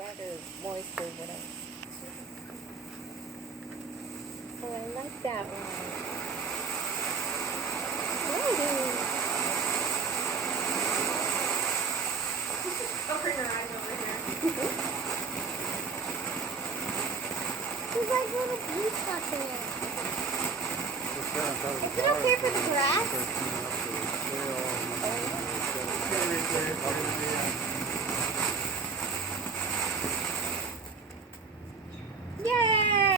wet or moist or whatever. Oh, I like that one. Covering her eyes over here. There's like little blue spots in it. Is Is it okay for the grass? Here, right there.